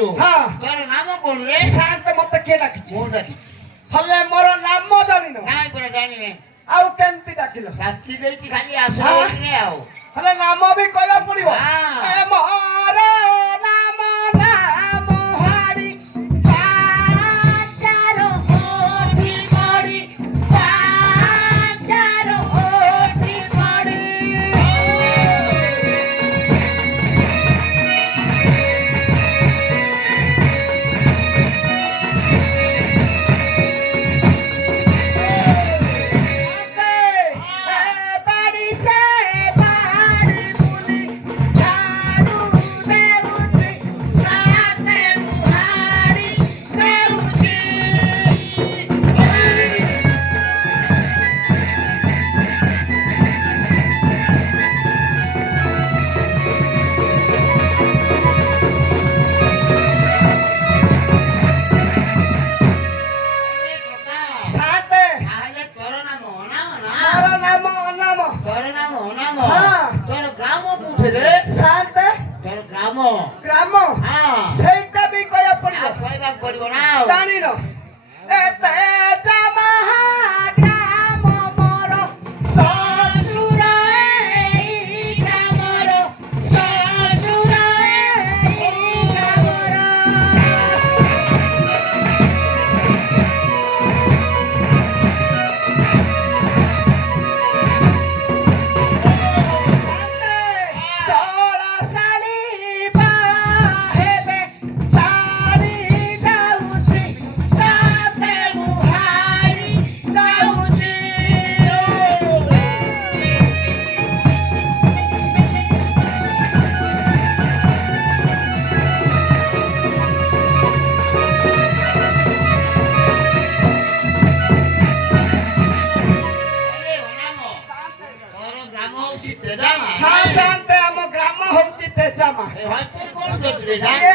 बोलू हाँ तोर नाम कोन रे शांत मत के डाकिछ मोर डाकी हल्ले मोर नाम जानिन नाइ पर जानि ने आउ केमती डाकिल डाकी देती खाली आसो हाँ। रे आओ हल्ले नाम भी कहबा पड़िबो हाँ। ए मोर नाम नाम हाडी पाचारो ओठी मडी पाचारो ओठी मडी ग्राम ସେଇଟା ବି କହିବା ପଡିବ କହିବାକୁ ପଡିବ ନା ଜାଣିନ ଏତେ ଜମା ଗ୍ରାମ ମୋର ଶ୍ୱଶୁର ଏଇ ଗ୍ରାମର ଶ୍ୱଶୁର ଏଇ ଗ୍ରାମର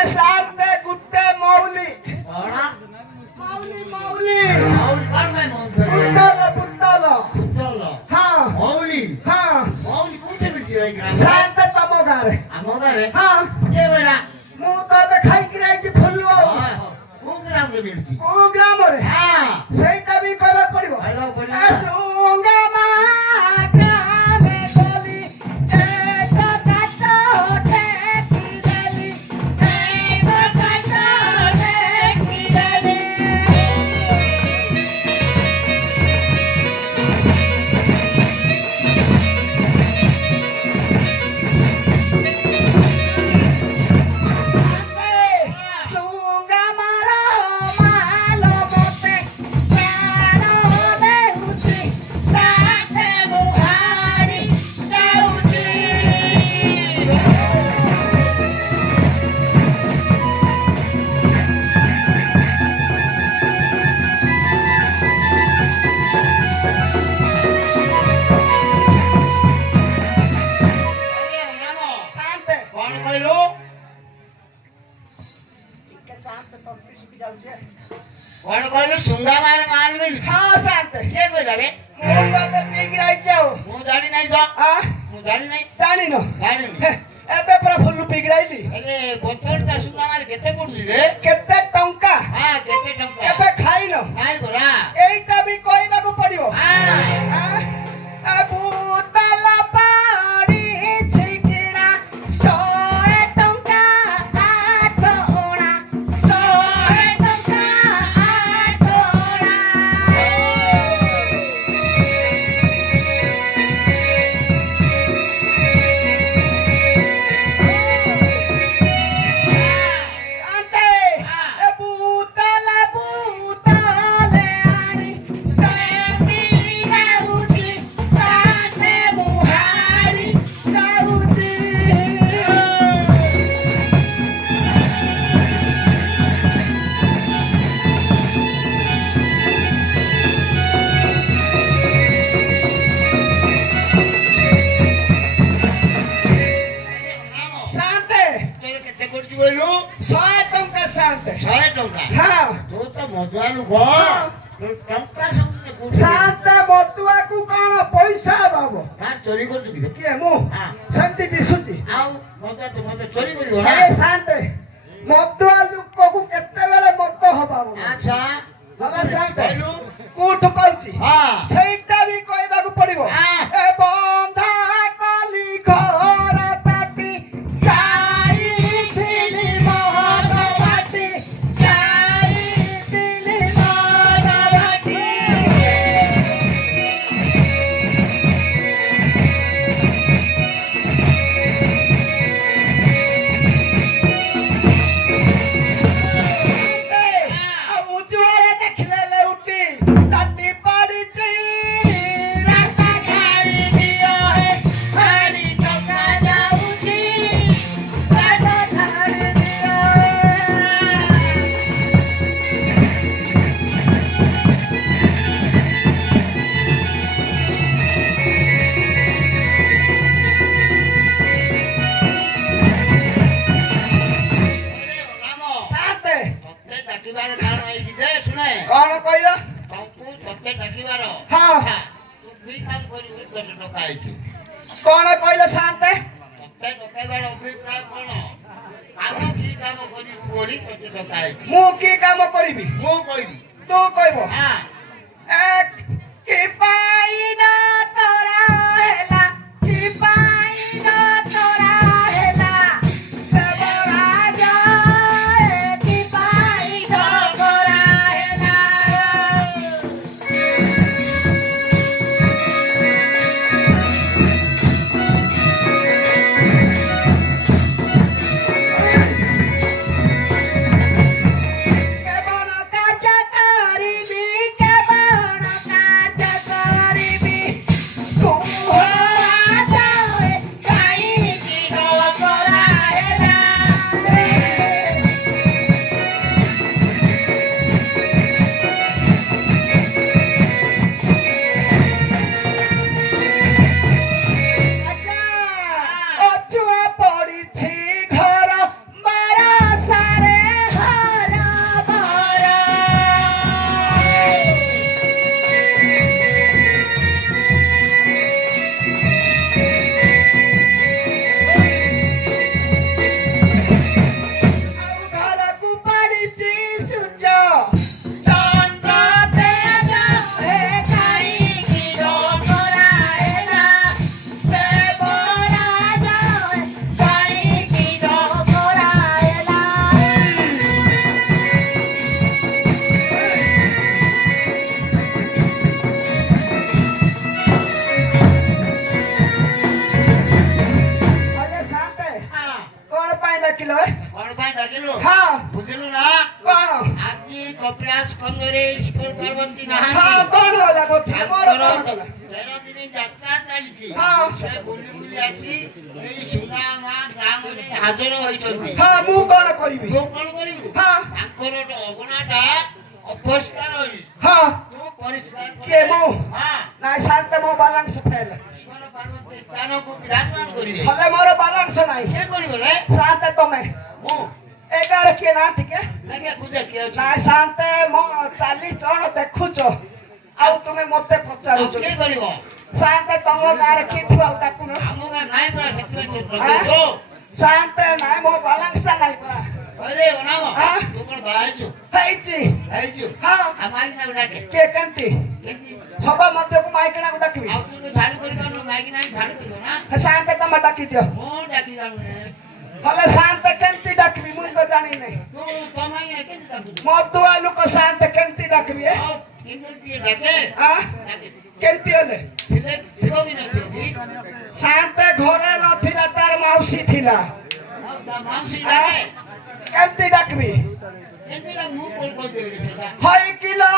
शांत गुट्टे मौली मौली पुतल हाँ शांत तम गारे हाँ मु तो खाई फुल ग्राम रे ସେଇଟା ବି କହିବାକୁ ପଡିବ ସୁଙ୍ଗମା ଗ୍ରାମେ ଗଲି ଏକ କାଟ ଟେକି ଦେଲି ଏକ କାଟ ଟେକି ଦେଲି ସୁଙ୍ଗମାର ମାଲ ମତେ ପ୍ରାଣ ଦେଉଛି ସାଥେ ବୁହାରି ଯାଉଛି शांत କଣ କହିଲୁ ଟିକେ शांत ତଣ୍ଟି ଶୁଖି ଯାଉଛି କଣ କହିଲୁ ସୁଙ୍ଗାମାର ମାଲ ମିଳୁଛି ହଁ शांत କିଏ କହିଲା ରେ ମୁଁ ତ ଏବେ ପିଇକି ରହିଛି ଆଉ ମୁଁ ଜାଣି ନାହିଁ ତ ମୁଁ ଜାଣି ନାହିଁ ଜାଣିନ ଜାଣିନି ଏବେ ପୁରା ଫୁଲ ପିଇକି ରହିଲି ହେଲେ ବୋତଲଟା ସୁଙ୍ଗାମାର କେତେ ପଡୁଛି ରେ କେତେ ଟଙ୍କା ହଁ କେତେ ଟଙ୍କା ଏବେ ଖାଇନ ନାଇଁ ପରା এইটা ବି କହିବାକୁ ପଡିବ ବୁତଲ ପଡିଛି କିଣା 100 ଟଙ୍କା 8 ଅଣା 100 ଟଙ୍କା 8 ଅଣା शांते बुतल बुतले आनी तेती गाउची साथे बुहारी गाउची शांते ତୋର କେତେ ପଡୁଛି କହିଲୁ 100 ଟଙ୍କା शांते 100 ଟଙ୍କା हाँ ତୁ ତ ମଦୁଆ ଲୋକ ତୋ ଟଙ୍କା ସବୁ କୋଉଠି शांते ମତୁଆକୁ କଣ ପଇସା ଦବ କାହା ଚୋରି କରୁଛୁ କି କିଏ ମୁଁ ହଁ ସେମିତି ଦିଶୁଛି ଆଉ ମଦ ତ ମଦ ଚୋରି କରିବ ନା ଏ शांते ମଦୁଆ ଲୋକକୁ କେତେବେଳେ ମଦ ହବା ଆଚ୍ଛା ଭଲ ସାଙ୍ଗ କହିଲୁ କୋଉଠୁ ପାଉଛି ହଁ ସେଇଟା ବି କହିବାକୁ ପଡିବ ଏ ବନ୍ଧା କଲି ଘର ତାଟି ଯାଇଥିଲି ମୋହନ ବାଟି ଯାଇଥିଲି ମୋହନ ବାଟି ଆଉ ଉଜ୍ଜ୍ୱଳ ଦେଖିଲେ ଲେଉଟି ତାଟି ପଡ଼ିଛି ରାସ୍ତା ଛାଡ଼ି ଦିଅ ହେ ଭାରି ଟଙ୍କା ଯାଉଛି ରାସ୍ତା ଛାଡ଼ି ଦିଅ ରାମ ସାତେ ତତେ ଡାକିବାର କାରଣ ହେଇଛି ଯେ ଶୁଣେ କଣ କହିଲ ତମକୁ ତତେ ଡାକିବାର ହଁ। କଥା, ତୁ କି କାମ କରିବୁ ତତେ ଡକାଇଛି କଣ କହିଲ ସାତେ ତତେ ଡକାଇବାର ଅଭିପ୍ରାୟ କଣ କାମ କି କାମ କରିବୁ ବୋଲି ତତେ ଡକାଇଛି ମୁଁ କି କାମ କରିବି ମୁଁ କହିବି ତୁ କହିବ ହଁ এক কি পাইনা তোরা হেলা কি পাইনা তোরা হেলা দেবরা যায় কি পাইনা তোরা হেলা কেবল কাজ করিবি কেবল কাজ করিবি কুহ যায় কাইকি ডোরা হেলা ଅଛୁଆ ପଡ଼ିଛି ଘର ବାରସାରେ ହର ବର ଆଉ ଘରକୁ ପଡ଼ିଛି ସୂର୍ଯ୍ୟ ଚନ୍ଦ୍ର ତେଜ ହେ କାହିଁକି ଡୋରା ହେଲା ଦେବରା ଯାଏ କାହିଁକି ଡୋରା ହେଲା ଆରେ ସାତେ ହଁ କଣ ପାଇଁ ଡାକିଲ କଣ ପାଇଁ ଡାକିଲୁ ହଁ ବୁଝିଲୁ ନା କଣ ଆଜି କପିଳାସ ଖଣ୍ଡରେ ଈଶ୍ୱର ପାର୍ବତୀ ହଁ ନାହାନ୍ତି କଣ ହେଲା ନଥିଲେ ମୋର କଣ ତାଙ୍କର କଲା 13 ଦିନ ଯାତ୍ରା ଚାଲିଛି ହଁ। ସେ ବୁଲି ବୁଲି ଆସି ଏଇ ସୁଙ୍ଗାମା ଗ୍ରାମରେ ହାଜର ହୋଇଛନ୍ତି ହଁ ମୁଁ କଣ କରିବି ତୁ କଣ କରିବୁ ହଁ ତାଙ୍କର ଅଗଣାଟା ଅପରିଷ୍କାର ହୋଇଛି ହଁ ତୁ ପରିଷ୍କାର କିଏ ମୁଁ ହଁ ନାଇଁ ଶାନ୍ତେ ମୋ ବାଲାନ୍ସ ଫେଲ ଈଶ୍ୱର ପାର୍ବତୀ ସ୍ଥାନକୁ ବିରାଜମାନ କରିବେ ହେଲେ ମୋର ବାଲାନ୍ସ ନାହିଁ କିଏ କରିବ ରେ ଶାନ୍ତେ ତମେ ମୁଁ ଏଗାର କିଏ ନାହାନ୍ତି କେ ଲେଖା ଖୋଜା କିଏ ଅଛି ନାଇଁ ଶାନ୍ତେ ମୋ 40 ଜଣ ଦେଖୁଛ ଆଉ ତୁମେ ମତେ ଆଉ ପଚାରୁଛ କିଏ କରିବ ଶାନ୍ତେ ତମ ଗାଁରେ କିଏ ଥିବ ଆଉ ଡାକୁନ ଆମ ଗାଁ ନାଇଁ ପରା ସେଥିପାଇଁ ତୋ ଆଁ? ଡକେଇଛୁ ଶାନ୍ତେ ନାଇଁ ମୋ ବାଲାନ୍ସ ନାହିଁ ପରା ଅରେ ଅନାମ ଆଁ? ତୁ କଣ ବାହାଇଛୁ ହେଇଛି ହେଇଛୁ ହଁ ଆଉ ମାଇକିନା ଡାକେ କିଏ କେମିତି କେମିତି ସଭା ମଧ୍ୟକୁ ମାଇକିଣାକୁ ଡାକିବି ଆଉ ତୁ ତ ଝାଡୁ କରିପାରୁନୁ ମାଇକିନା ହିଁ ଝାଡୁ କରିବ ନା ଶାନ୍ତେ ତମେ ଡାକି ଦିଅ ମୁଁ ଡାକି ଜାଣୁନି ହେଲେ ଶାନ୍ତେ କେମିତି ଡାକିବି ମୁଁ ତ ଜାଣିନି ତୁ ତୋ ମାଇକିନା କେମିତି ଡାକୁଛୁ ମଦୁଆ ଲୋକ ଶାନ୍ତେ କେମିତି ଡାକିବି ଆଉ କିନ୍ତୁ ଟିକେ ଡାକେ ଆଁ? ଡାକେ କେମିତି ହେଲେ ଥିଲେ ଥିବ କି ନଥିବ କି ଶାନ୍ତେ ଘରେ ନଥିଲା ତାର ମାଉସୀ ଥିଲା ଆଉ ତା ମାଉସୀ ଡାକେ କେମିତି ଡାକିବି କେମିତି ଡାକ ମୁଁ କଣ କହିଦେବି ସେଟା ହଇ କିଲୋ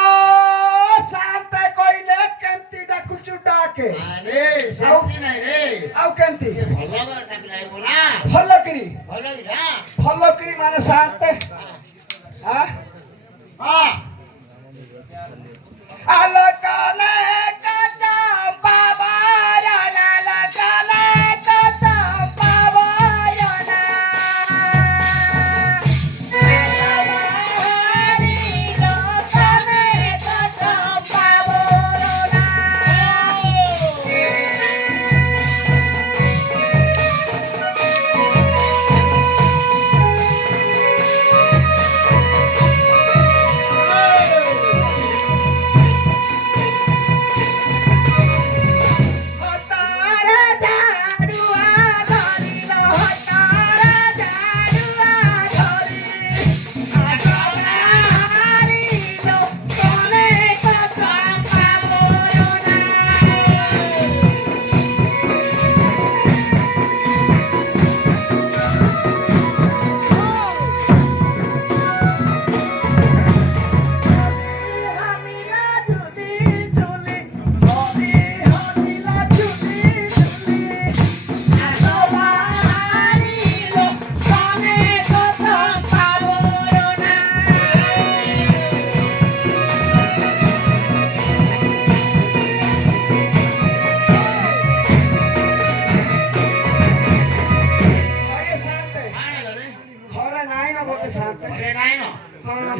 ଶାନ୍ତେ କହିଲେ କେମିତି ଡାକୁଛୁ ଡାକେ ଆରେ ସେମିତି ନାହିଁ ରେ ଆଉ କେମିତି ଭଲ ଡାକି ଲାଗିବ ନା ଭଲ କିରି ଭଲ କି ନା ଭଲ କିରି ମାନେ ଶାନ୍ତେ ଆଁ? ହଁ ଆଲୋକନେ କଟ ପାବୟନ ଆଲୋକନେ କଟ ପାବୟନ ହରି ଲୋକନେ କଟ ପାବୟନ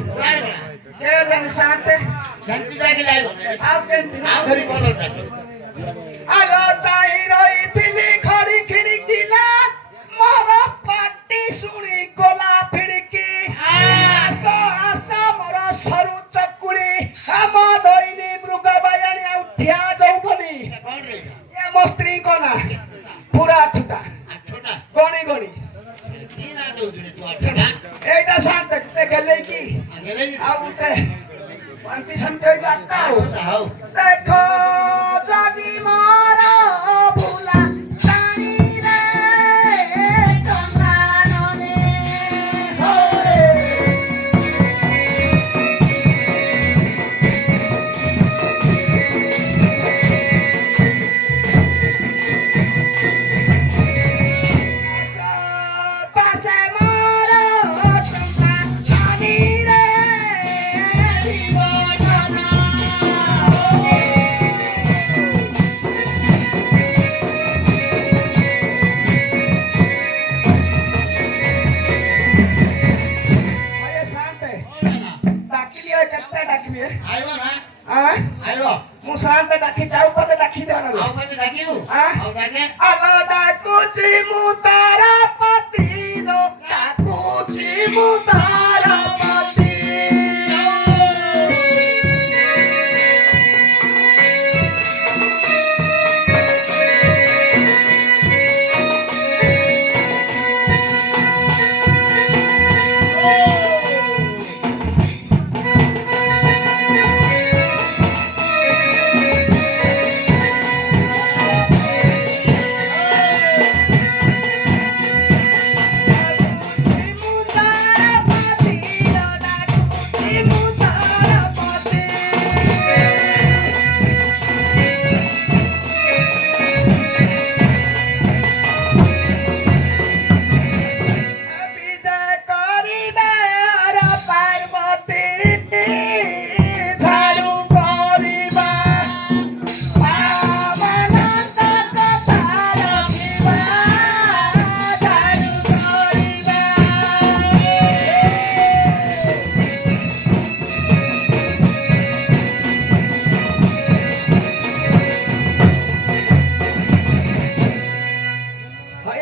काय के जन शांत शांती जागी लागली आव केंती घरी बोलवतात आलो चाही रहीथिली खड़ी खिड़कीला मोर पाटी सुनी गोला फिड़की आसो आसो मोर सरू चकुली हम दोइनी मृग बायानी उठिया जौबनी कोण रे ये मस्त्री कोना पूरा छुटा छोटा गणी गणी ती ना देऊ तुझे तू छोटा এইটা শান্ত তে গেলে কি गेले আউতে পান্তি শান্ত যাটাও हाव দেখো জাগি মারা ভুলা জানি রে চন্দ্রাননে হোরে পাশে মারা চন্দ্রাননে রে জীবনা अरे शांत है डाकी दिया कितना डाकी है आयो ना हां आयो मु शांत डाकी जाऊ पते डाकी देना आव कधी डाकीऊ हां आव डाके आलो डाकुची मु तारा पतिलो डाकुची मु तारा पति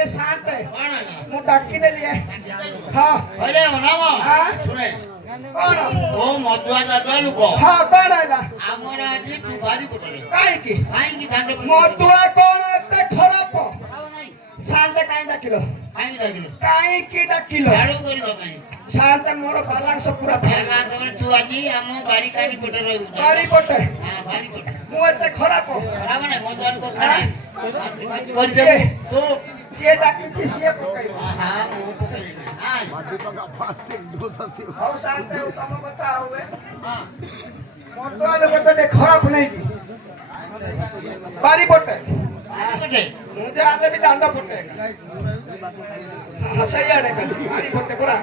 शांत है कोण आला मु डाकी दे लिए हाँ अरे नामा हां শুনে कौन ও মতুয়া দাদা লোক हाँ कौन आइला আমার আজি তু বাড়ি কোটলে काहे की কাইকি দাঁড়ে মতুয়া কোন এতে খরাপ আও নাই শান্ত কাই ডাকিলো কাইকি ডাকিলো কাই কি ডাকিলো ঝাড়ু করিবা পাই শান্ত মোর বালাংশ পুরা এলা তুমি তু আজি আম বাড়ি কাটি কোটে রইবু বাড়ি পটে হ্যাঁ বাড়ি কোটে মু এতে খরাপ খরাব না মতুয়াল কো খাই করে দে তো যে ডাকি কি সে পকাইলো হ্যাঁ ও পকাই না আই হও শান্ত তম কথা হবে হ্যাঁ মতুয়া লোক তো খরাপ নাই কি বাড়ি পটে বাড়ি কোটে मुझे आले भी दांडा पड़ते हाँ सही है गाड़ी पड़ते पूरा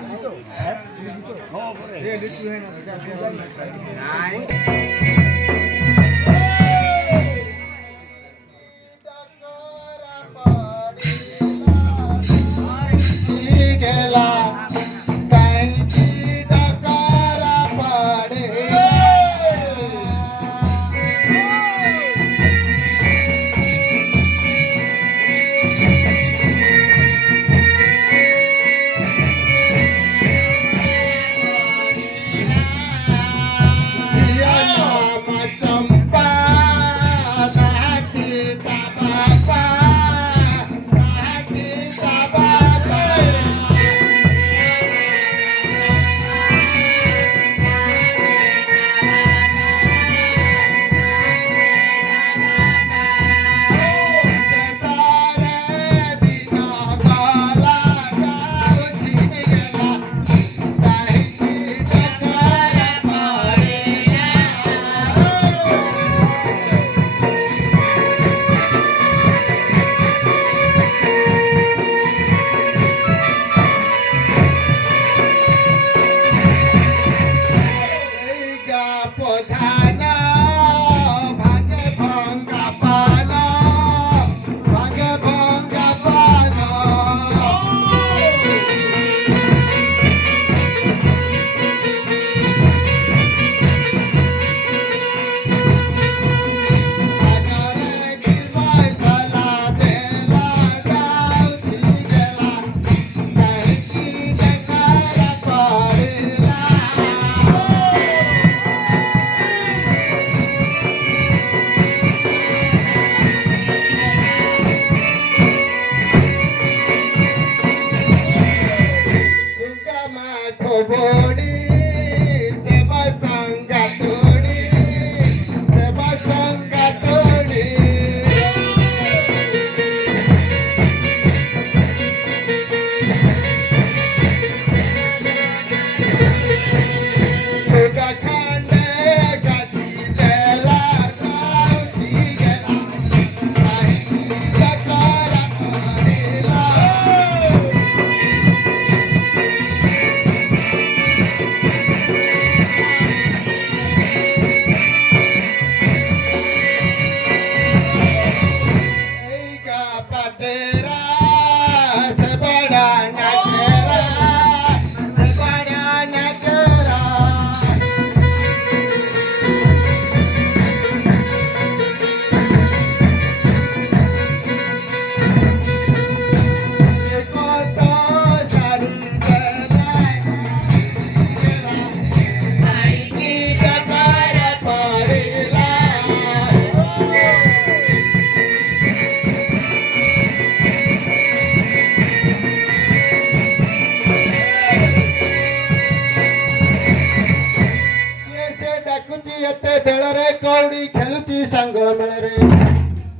ଡାକୁଛି ଏତେ ବେଳରେ କଉଡ଼ି ଖେଳୁଛି ସାଙ୍ଗ ମେଳରେ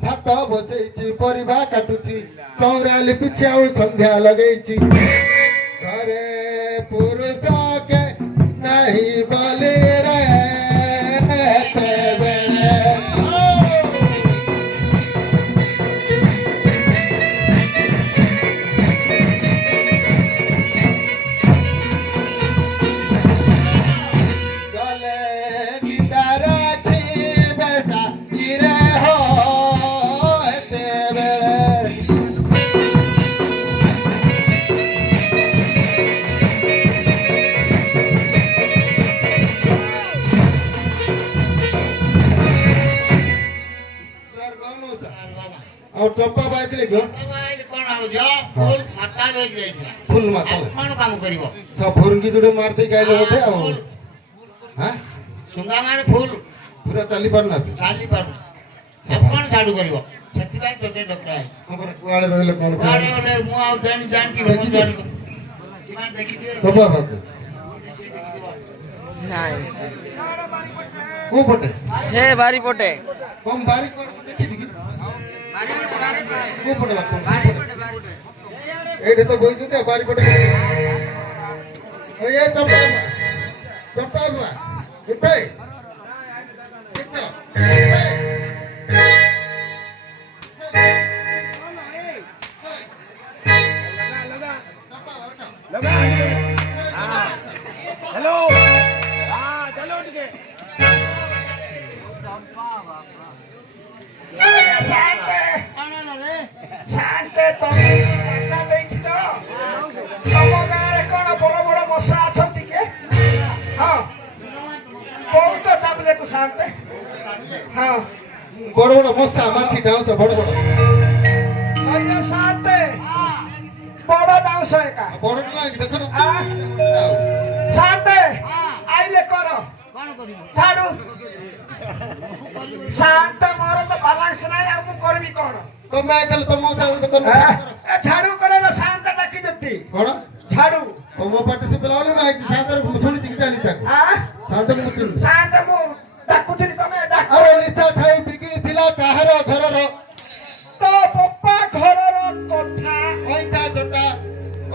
ଭାତ ବସେଇଛି ପରିବା କାଟୁଛି ଚଉରା ଲିପିଛି ଆଉ ସନ୍ଧ୍ୟା ଲଗେଇଛି ଘରେ ପୁରୁଷ କେ ନାହିଁ ବୋଲି ରେ ଏତେବେଳେ ଗଲେ ନିଦା ରାଖିବେ ସାଥିରେ ହୋ ଏତେବେଳେ ଆଉ ଚମ୍ପା ପାଇଥିଲେ କି କଣ ହବ ଫୁଲ ମାତା ଯାଇଥିଲା ଫୁଲ ମାତା କଣ କାମ କରିବ ଫୁରୁଙ୍ଗି ଯୋଡେ ମାରିଦେଇ ଗାଇଲେ ବୋଧେ ଆଉ ହାଁ ସୁଙ୍ଗା ମାନେ ଫୁଲ ପୁରା ଚାଲି ପାରୁନାହାନ୍ତି ଚାଲି ପାରୁନି ଆଉ କଣ ଝାଡୁ କରିବ ସେଥିପାଇଁ ତୋତେ ଡକା ଖବର କୁଆଡେ ରହିଲେ କଣ କୁଆଡେ ଗଲେ ମୁଁ ଆଉ ଜାଣିକି ଦେଖିଥିବେ ଚମ୍ପା ପାଖକୁ ନାଇଁ କୋଉ ପଟେ ସେ ବାରି ପଟେ କମ ବାରି ଦେଖିଛି କି କୋଉ ପଟେ ବା କଣ ଏଇଠି ତ ବଇଛନ୍ତି ଆଉ ବାରି ପଟେ ଏ ଚମ୍ପା ମା ଉଠେ हेलो हाँ चलो ठीक है शांते तमे टाका ଦେଇଥିଲ ତମ ଗାଁରେ କଣ ବଡ ବଡ ମଶା ଅଛନ୍ତି କି ହଁ ବହୁତ ଚାବିଲେ ତ ଶାନ୍ତେ ହଁ ବଡ ବଡ ମଶା ମାଛି ଡାଉଁଶ ବଡ ବଡ କହିଲ ଶାନ୍ତେ ବଡ ଡାଉଁଶ ଏକା ବଡ ଲାଗି ଦେଖ ଶାନ୍ତେ ଆଇଲେ କର କଣ କରିବ ଛାଡୁ ଶାନ୍ତ ମୋର ତ ବାଲାନ୍ସ ନାହିଁ ଆଉ ମୁଁ କରିବି କଣ ତମେ ଆଇଥିଲେ ତମ ସାଥେ କର ଏ ଛାଡୁ କରେ ନା ଶାନ୍ତ ଡାକି ଦେତି କଣ ଛାଡୁ ତମ ପାଟେ ସେ ପିଲା ବୋଲି ଆଇଛି ସାଥରେ ମୁଁ ଶୁଣିଛି କି ଜାଣି ତାକୁ ଶାନ୍ତ ମୁଁ ଶୁଣିଛି ଶାନ୍ତ ମୁଁ ଡାକୁଥିଲି ତମେ ଡାକ ଆରେ ନିଶା ଖାଇ ବିକ୍ରି ଥିଲା କାହାର ଘରର ତ ପପ୍ପା ଘରର କଥା ଅଇଁଠା ଜଟା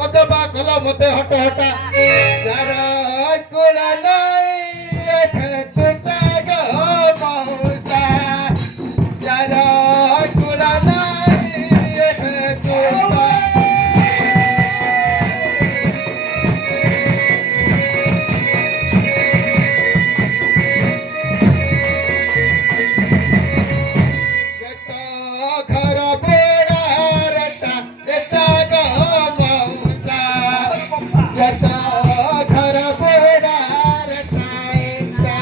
ଅଜବା କଲ ମତେ ହଟ ହଟା ଯାର କୁଳା ନାଇଁ ଏ ଫେଟୁଟା ଗো ମଉସା ଯାର କୁଳା ନାଇଁ ଏ ଫେଟୁଟା ଘର ବେড়ারটা এটা গো মৌসা ঘর বেড়ারটা এটা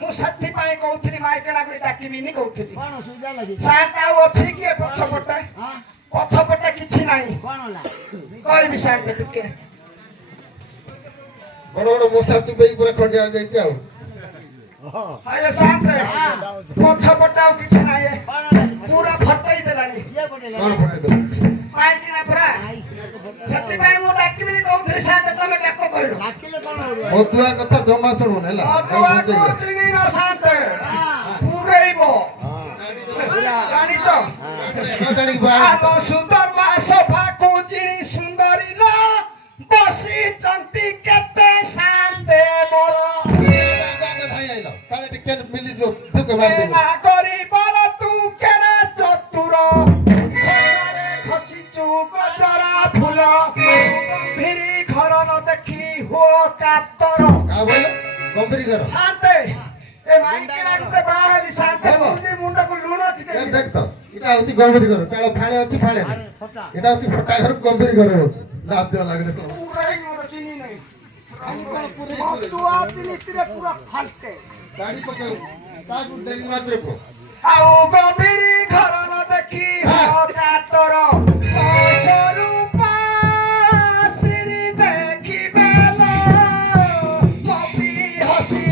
ମୁଁ ସେଥିପାଇଁ କହୁଥିଲି ମାଇକେଣା କରି ଡାକିବିନି କହୁଥିଲି କଣ ସୁବିଧା ଲାଗି ଶାନ୍ତ ଆଉ ଅଛି କିଏ ପଛପଟେ ପଛପଟେ କିଛି ନାହିଁ କଣ ହେଲା କହିବି ଶାନ୍ତ ଟିକେ ବଡ ବଡ ମଶା ଚୁପେଇ ପୁରା ଖଣ୍ଡିଆ ଯାଇଛି ଆଉ ଆରେ ଶାନ୍ତ ପଛପଟେ ଆଉ କିଛି ନାହିଁ ପୁରା ଫଟେଇ ଦେଲାଣି ଇଏ ପଟେଲା କଣ ଫଟେଇ ଦେବ ମାଇକେଣା ପୁରା ସେଥିପାଇଁ ମୁଁ ଡାକିବିନି କହୁଥିଲି ଶାନ୍ତ ତମେ ଡାକ କହିଲ ଡାକିଲେ କଣ ହବ ମଧୁଆ କଥା ଜମା ଶୁଣୁନ ହେଲା ଶାନ୍ତ ପୁରେଇବ ଜାଣିଛ ଆମ ସୁନ୍ଦର ମା ସଭାକୁ ଚିଣି ସୁନ୍ଦରୀ ଲ ବସିଛନ୍ତି କେତେ ଶାନ୍ତେ ମୋର ନା କରିବାର ତୁ କେଡ଼େ ଚତୁର ଖସିଛୁ ଗଜରା ଫୁଲ ଗମ୍ଭୀରି ଘର ନ ଦେଖି ହୁଅ କାତର ଶାନ୍ତେ ଏ ମାଇକେଣା ଗୋଟେ ବାହା ହେଲି ଶାନ୍ତେ ମୁଣ୍ଡକୁ ଲୁଣ ଟିକେ এটা হচ্ছে গম্ভীর ঘর কালো ফালে আছে ফালে না এটা হচ্ছে ফটা ঘর গম্ভীর ঘর হচ্ছে রাত দেওয়া লাগে না পুরাই মোর চিনি নাই তু আছি নিতরে পুরা ফালতে গাড়ি পকাও তাকু দেরি মাত্রে পো আও গম্ভীরি ঘর ন দেখি কাতর স্বরূপা শ্রী দেখি বেলা মপি হসি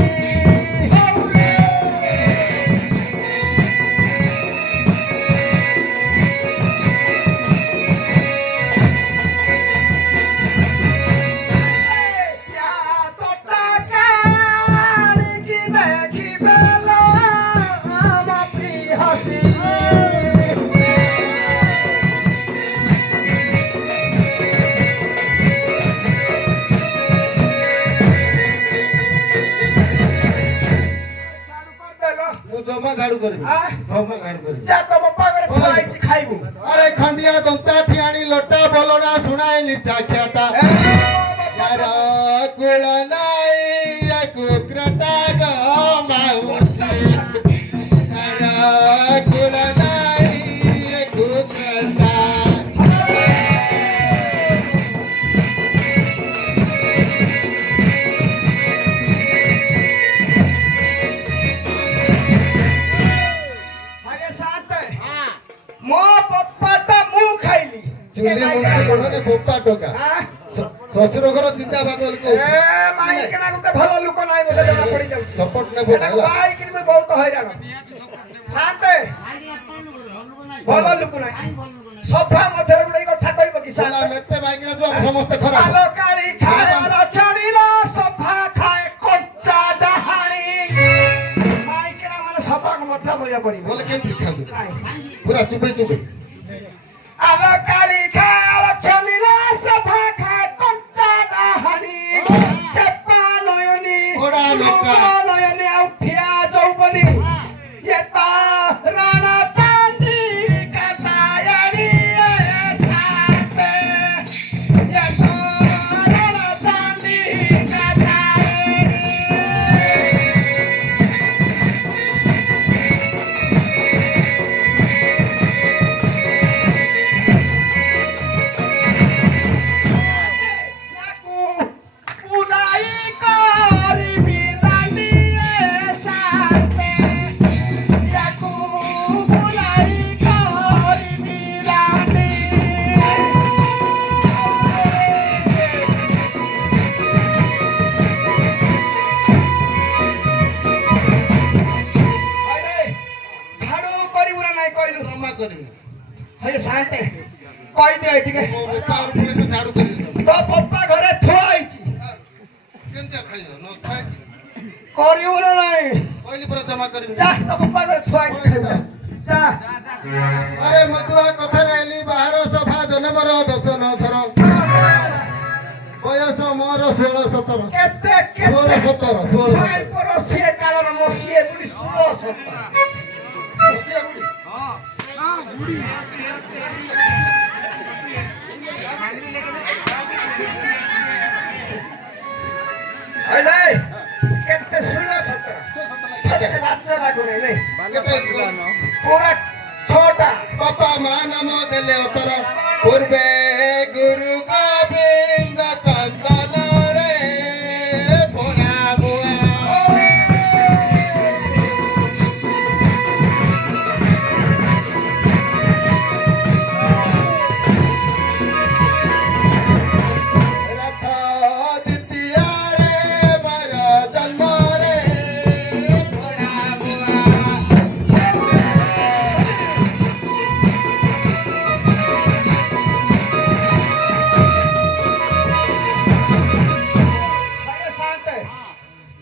କରିବି ଆଁ? ଧର୍ମ ଗାଣ କରିବି ଯା ତୋ ବାପା ଘରେ ଛୁଆ ହେଇଛି ଖାଇବୁ ଆରେ ଖଣ୍ଡିଆ ଦନ୍ତା ଠିଆଣି ଲୋଟା ବଲଣା ଶୁଣାଏ ନିଶା ଖିଆଟା यार कुळ नाही कुक्रटा ग माऊसी यार कुळ नाही कुक्रटा माझे साथ मो पप्पाटा मु खाइली चुली मुंडी कोणने बोपा टोका हां ଶ୍ୱଶୁର ଘର ଜିନ୍ଦାବାଦ ବୋଲି ଏ କହୁଛି ମାଇକିନା ଗୋଟେ ଭଲ ଲୋକ ନାହିଁ ବୋଧେ ଜଣା ପଡି ଯାଉଛି ସପୋର୍ଟ ନେବ ଏଟାକୁ ବାହାଇକିରି ମୁଁ ବହୁତ ହଇରାଣ ସାତେ ଭଲ ଲୋକ ନାହିଁ ସଫା ମଧ୍ୟରେ ଗୋଟେ କଥା କହିବ କି ଶୁଣା ସାତେ ମେତେ ବାଇକିଣା ଯୋଉ ଆମେ ସମସ୍ତେ ଖରାପ ଆଲୋ କାଳି ଖାଏ ରଚଣିଲା ସଫା ଖାଏ କଞ୍ଚା ଡାହାଣି ମାଇକିନା ମାନେ ସଫା ମଧ୍ୟ ଭୟ କରିବ ବୋଲେ କେମିତି ଖାନ୍ତୁ ନାଇଁ ପୁରା ଚୁପେ ଚୁପେ ଆଲୋ କାଳି ଖାଏ ରଚଣିଲା ସଫା ଖାଏ କଞ୍ଚା ଡାହାଣି ଚେପା ନୟନି ଓଡା ଲୋକା। ନୟନି ଆଉ ଠିଆ ଯୌବନି ये ता राणा चांदी कतायरी साथे ये ता राणा चांदी कतायरी याकू पुलाई करी बिलानी साथे याकू पुलाई करी बिलानी अरे झाड़ू करिबु ना नाही कइलु ଜମା କରିବି हे साथे कइ दे ठीक ମୋ ବାପା ଆଉ ପୁଅ ଝାଡୁ କରିବି तो पप्पा घरे थुआ आइची କେମିତି ଖାଇବ ନ ଖାଏ करिबु ना नाही କହିଲି ପୁରା ଜମା କରିବି जा तो पप्पा घरे थुआ आइची खाइबा जा ଆରେ ମଧୁଆ କଥାରେ ଏଲି ବାହାର ସଭା ଜନ୍ମର 10 ଥର ବୟସ ମୋର 16 17 केते 16 केते 17 16 भाई पर सिए कारण मसिए गुडी 16 अरे केते 16 17 केते राज्य लागो रे पूरा छोटा ବାପା ମା ନାମ ଦେଲେ ଅତର ପୂର୍ବେ ଗୁରୁ ଗୋବିନ୍ଦ ଚନ୍ଦନ ରେ ବୁଣା ବୁଆ ରଥ ଦ୍ୱିତୀୟରେ ମୋର ଜନ୍ମରେ ବୁଣା ବୁଆ अरे शांत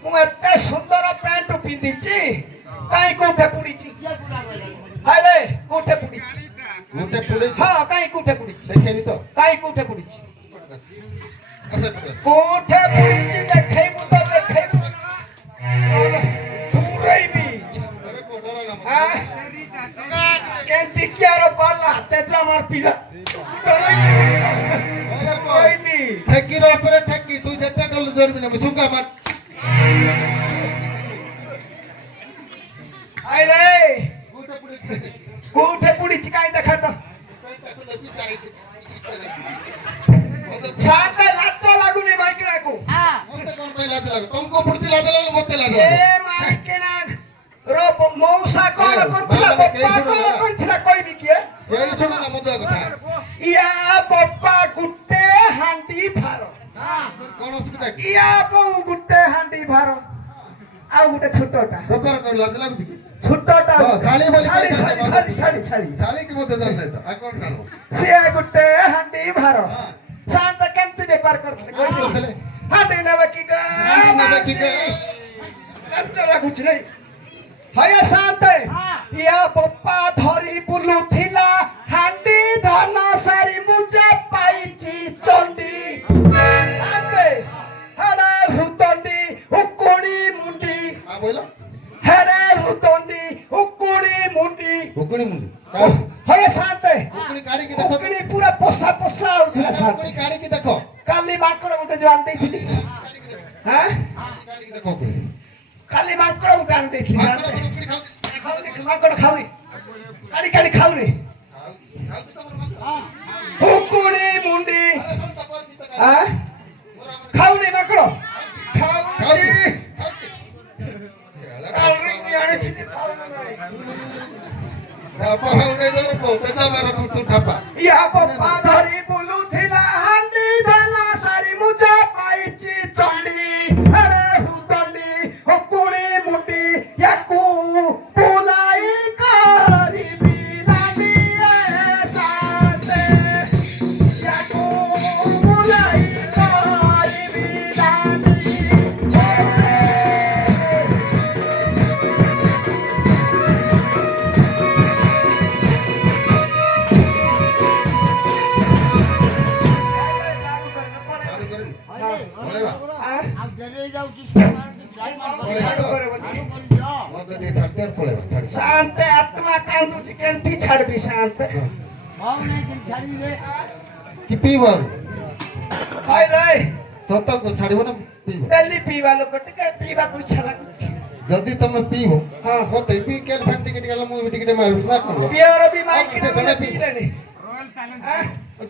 ମୁଁ ଏତେ ସୁନ୍ଦର ପ୍ୟାଣ୍ଟ ପିନ୍ଧିଛି କାଇଁ କୋଉଠେ ପୁଡ଼ିଛି ଆରେ କୋଉଠେ ପୁଡ଼ିଛି ଗୋଟେ ପୁଳେ ହଁ କାଇଁ କୋଉଠେ ପୁଡ଼ିଛି ଦେଖେନି ତ କାଇଁ କୋଉଠେ ପୁଡ଼ିଛି ଆସେ ପୁଳେ କୋଉଠେ ପୁଡ଼ିଛି ଦେଖେଇବୁ ତ ଦେଖେଇବୁ ପୁରେଇବି ଆରେ କୋଡର ନାମ ଆଁ? କେମିତି କିଆର ପାଲା ତେଜ আমার ପିଲା କହିବି ଠେକିର ଉପରେ ଠେକି তুই ଯେତେ ଡଲ ଧରବି ନା ସୁଗା ମା ଆଇରେ ଗୋଟେ ପୁଳେ କୋଉଠେ ପୁଡ଼ିଛି କାଇଁ ଦେଖା ତ ମତେ ସାତେ ଲାଜ ଲାଗୁନି ମାଇକିଣାକୁ କଣ ପାଇଁ ଲାଜ ଲାଗେ ତମକୁ ପୁଡତି ଲାଜ ଲାଗେ ମତେ ଲାଜ ଏ ଲାଗେ ମାଇକିଣା ର ମଉସା କଣ କରୁଥିଲା ବାବା, କେହି ବାପା ଶୁଣୁ କଣ ନା। କରିଥିଲା କହିବି କିଏ ଏଇ ଶୁଣ ନା ମଧୁଆ କଥା ଇଆ ବାପା ଗୁଟେ ହାଣ୍ଡି ଭାର କଣ ଅସୁବିଧା କି ଇଆ ବୋଉ ଗୁଟେ ହାଣ୍ଡି ଭାର ଆଉ ଗୋଟେ ଛୋଟଟା ବେପାର କଣ ଲାଜ ଲାଗୁଛି କି ଛୋଟଟା ହଁ, ଶାଳୀ ବୋଲି ଶାଳୀ କହିଥା, ଶାଳୀ ବାବା। ଶାଳୀ ଶାଳୀ ଶାଳୀ ଶାଳୀ କି ମତେ ଜାଣିଲେ ତ ଆଉ କଣ ଜାଣିବ ସିଏ ଗୋଟେ ହାଣ୍ଡି ଭାର ଶାନ୍ତ କେମିତି ବେପାର କରୁଥିଲେ କହିବି କରୁଥିଲେ? ହାଣ୍ଡି ନେବେ କି ହାଣ୍ଡି ନେବେ କି ଗା? ଲାଜ ଲାଗୁଛି ନାଇଁ ହୟ ଶାନ୍ତ ଇଆ ପପ୍ପା ଧରି ବୁଲୁଥିଲା ହାଣ୍ଡି ଧନ ସାରି ମୁଜା ପାଇଛି ଚଣ୍ଡୀ ହାତେ ହେରେ ହୃଦଣ୍ଡୀ ଉକୁଣି ମୁଣ୍ଡି ଆ ବୋଇଲ ହେରେ ହୃଦଣ୍ଡୀ ଉକୁଣି मुंडी काढ़ी होय शांत कुकुड़ी काढ़ी की देखो कुकड़ी पूरा पोसा पोसा उठला शांत कुकुड़ी काढ़ी की देखो काली माकड़ उठे जो आन देइथिली हां काढ़ी की देखो कुकुड़ी काली माकड़ उठे आन देइथिली शांत कुकुड़ी खाऊ माकड़ खाउनी काढ़ी काढ़ी खाउनी कुकुड़ी मुंडी हां खाउनी माकड़ खाउनी काली आने छिती बापा हाउने जोर को बेटा मारो तू थापा या पप्पा धरी बुलू थिला हांडी धना सारी मुजा पाइची चंडी अरे हुदंडी हो कुड़ी मुंडी याकू पुलाई करी बिलानी साथे याकू पुलाई करी बिलानी अब जगह जाओ कि मत दे छाड़ते और पड़ेगा छाड़ शांत आत्मा कांदू चिकन छाड़ भी शांत भाव नहीं कि छाड़ी दे कि पीबो हाय रे सत को छाड़िबो ना पीबो डेली पीवा लोक टिके पीवा कुछ छला जदी तुम पीबो हां होते पी के फैन टिकट गला मुंह टिकट मारू ना करो पियर भी मार के से पी लेनी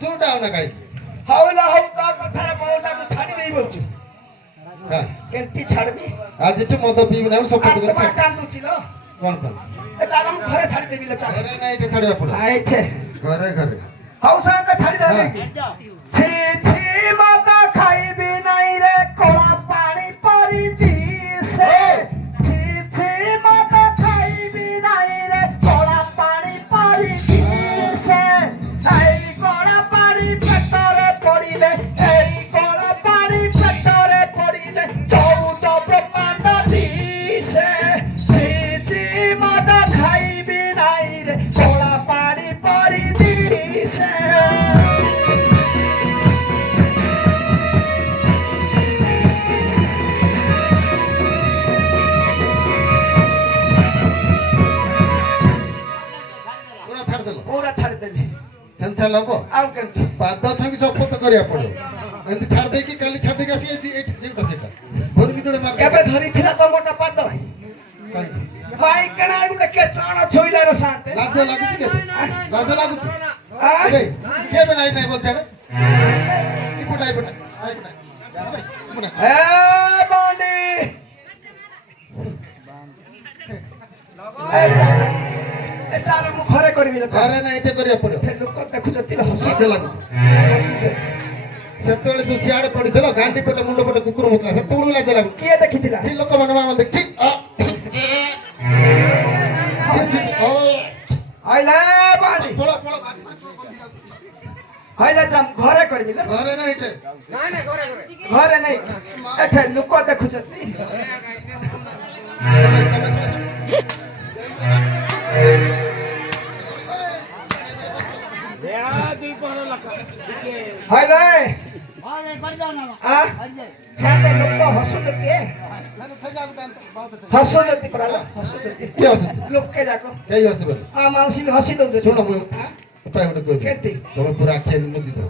झूठा ना काई हाउला हाउ का कथार बहुटा को छाड़ी नहीं बोलछु हां केंती छाड़बी आज तो मद पीबो ना सब कुछ आत्मा कांदू छिलो कौन कौन ए तारम घरे छाड़ी देबी ले चाहे घरे नहीं छाड़िबा पड़ो आए छे घरे घरे हाउ शांत छाड़ी देबी छी छी माता खाइबी नहीं रे कोला पानी परी जी से छी छी माता खाइबी नहीं रे कोला पानी परी जी से आई कोला पानी पेटरे पड़िले एई कोला पानी पेटरे पड़िले 14 ब्रह्मांड दिसे छी छी माता खाइबी नहीं रे कोला पानी परी दिसे पूरा छाड़ देलो पूरा छाड़ देली सेंसा लबो आउ करती पाद छंगी शपथ करिया पड़ो एंती छाड़ दे कि काली छाड़ दे के आसी एटी जेटा सेटा फोन की जोड़े मार केबे धरी थिला तो मोटा पाद काई भाई कणा गुडे के चाणा छोइला रे साथे लागो लागु के लागो लागु आ ए के बनाई नहीं बोल छाड़े ई पुटाई पुटाई आई पुटाई ए बांडी ए साल मु घरे करबी रे घरे ना एटे करिया पड़ो ते लोक देखु जति हसी सीधे लागु सेतोले तू सियाड़े पड़िथलो गांडी पेट मुंड पेट कुकुर मुतला सेतोले लागे लागु किए देखिथिला सी लोक मन मामा देखछि ओ आइला बांडी पळो पळो आइला जम घरे करबी रे घरे ना एटे घरे नहीं एठे लोक देखु जति हाय रे अरे कर जाओ ना आ छाते लोक हसु जति हसु जति पराला हसु जति के हसु लोक के जाको के हसु बोल आ माउसी हसी दउ सुनो मु उपाय होते को केती तुम पूरा खेल मुझे दो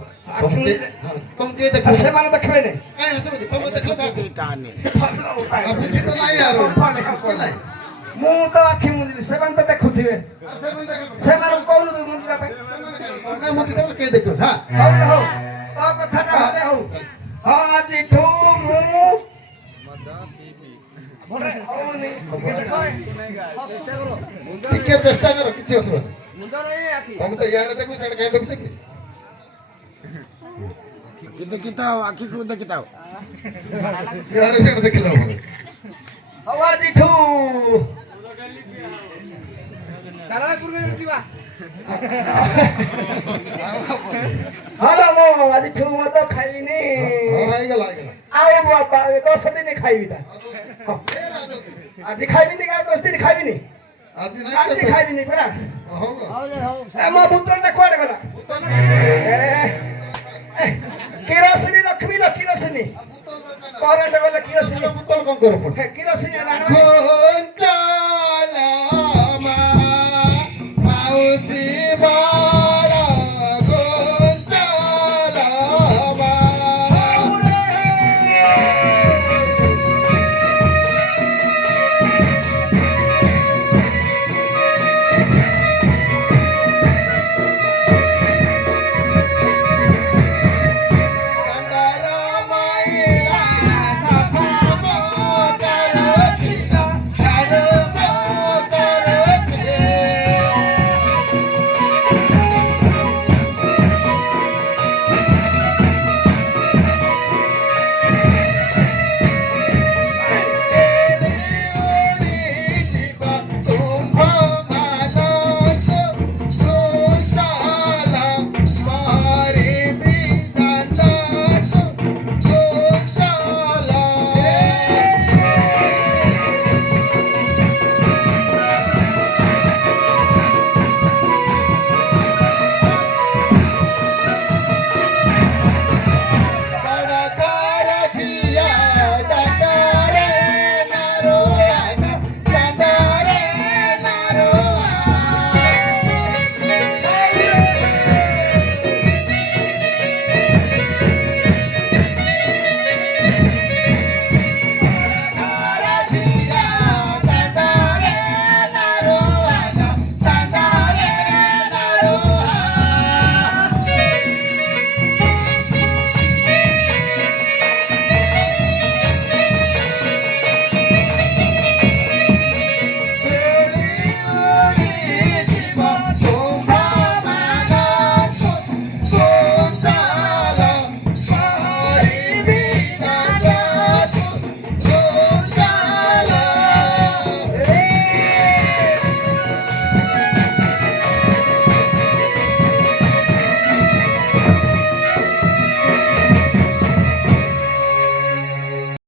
तुम के देख से मान देखबे ने काय हसु बोल तुम देखलो का अपनी अपनी तो नहीं यार मु तो आखि मुंदी से मान तो देखुथिबे से मान कोन तो मुंदी पे मैं मुझे तो के देखो हां हो तो कथा ना होते हो हां जी ठुमु बोले ओनी ठीक चेष्टा करो किछि हसु बोल हम तो यार देखो सड़ के देखो कि देखिताओ आखि को देखिताओ यार से देख लो आवाज इठू तारापुर में दिवा हेलो मो आज ठू म तो खाइनी हां आइ गेला आओ बाबा 10 दिन खाइबी ता आज खाइबी नि का 10 दिन खाइबी नि आज आज नहीं खाइबी नि परा हो ए म बुतल ता कोड गला किरोसिनी लक्ष्मी ल किरोसिनी करंट गला किरोसिनी बुतल कौन करो पड़ किरोसिनी लानो फोन चला मा पाऊ ଯିବା